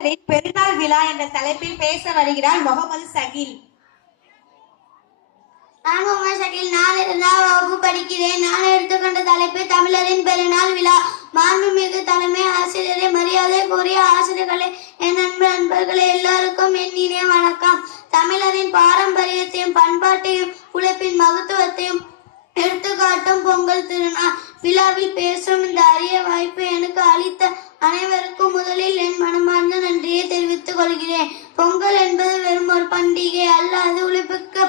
பெருநாள் விழா என்ற தலைப்பில் பேச வருகிறார் முகமது சகில். நான் முகமது சகில். நான் 2ஆம் வகுப்பு படிக்கிறேன். நான் எடுத்துக்கொண்ட தலைப்பு தமிழரின் பெருநாள் விழா. மாண்புமிகு தலைமை ஆசிரியரை, மரியாதைக்குரிய ஆசிரியர்களே, என் நண்பர்களே, எல்லோருக்கும் என் இனிய வணக்கம். தமிழரின் பாரம்பரியத்தையும் பண்பாட்டையும் உழைப்பின் மகத்துவத்தையும் எடுத்துக்காட்டும் பொங்கல் திருநாள் விழாவில் பேசும் இந்த அரிய வாய்ப்பு எனக்கு அளித்த அனைவருக்கும் முதலில் என் மனமார்ந்த நன்றியை தெரிவித்துக் கொள்கிறேன். பொங்கல் என்பது வெறும் ஒரு பண்டிகை அல்ல, அது உழைப்புக்கு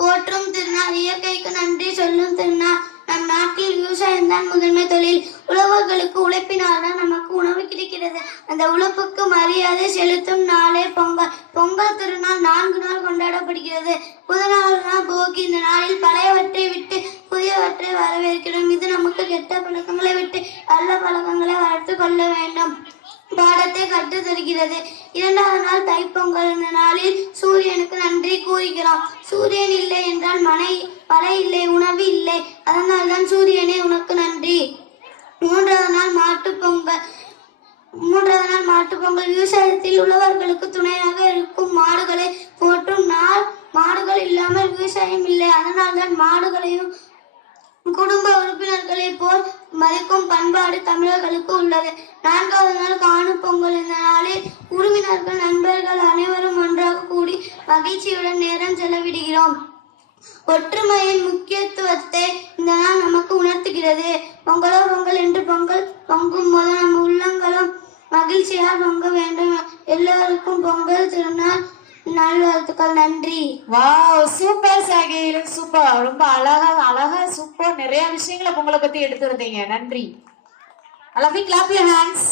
போற்றும் திருநாள், இயற்கைக்கு நன்றி சொல்லும் திருநாள். நம் நாட்டில் விவசாயம்தான் முதன்மை தொழில். உழவர்களுக்கு உழைப்பினால் தான் நமக்கு உணவு கிடைக்கிறது. அந்த உழைப்புக்கு மரியாதை செலுத்தும் நாளே பொங்கல். பொங்கல் திருநாள் 4 நாள் கொண்டாடப்படுகிறது. முதல் நாள் போகி. இந்த நாளில் பழையவற்றை விட்டு புதியவற்றை வரவேற்கிறோம். இது நமக்கு கெட்ட பழக்கங்களை விட்டு நல்ல பழக்கங்களை வளர்த்து கொள்ள வேண்டும் பாடத்தை கற்று தருகிறது. 2வது நாள் தைப்பொங்கல். இந்த நாளில் சூரியனுக்கு நன்றி கூறுகிறோம். சூரியன் இல்லை என்றால் மழை இல்லை, உணவு இல்லை. அதனால் தான் சூரியனே உனக்கு நன்றி. 3வது நாள் மாட்டுப்பொங்கல். 3வது நாள் மாட்டுப்பொங்கல். விவசாயத்தில் உழவர்களுக்கு துணையாக இருக்கும் மாடுகளை போற்றும் நாள். மாடுகள் இல்லாமல் விவசாயம் இல்லை. அதனால் தான் மாடுகளையும் குடும்ப உறுப்பினர்களை போல் மதிக்கும் பண்பாடு தமிழர்களுக்கு உள்ளது. 4வது நாள் காணும் பொங்கல். இந்த நாளில் உறவினர்கள், நண்பர்கள் அனைவரும் ஒன்றாக கூடி மகிழ்ச்சியுடன் நேரம் செலவிடுகிறோம். ஒற்றுமையின் முக்கியத்துவத்தை இந்த நாள் நமக்கு உணர்த்துகிறது. பொங்கலோ பொங்கல் என்று பொங்கல் பொங்கும் போது நம் உள்ளங்களும் மகிழ்ச்சியால் பொங்க வேண்டும். எல்லோருக்கும் பொங்கல் திருநாள் நல்வாழ்த்துக்கள். நன்றி. Wow, super Shakil, super. ரொம்ப அழகா சூப்பர். நிறைய விஷயங்களை பொங்கலை பத்தி எடுத்துருந்தீங்க. நன்றி. I love you. Clap your hands.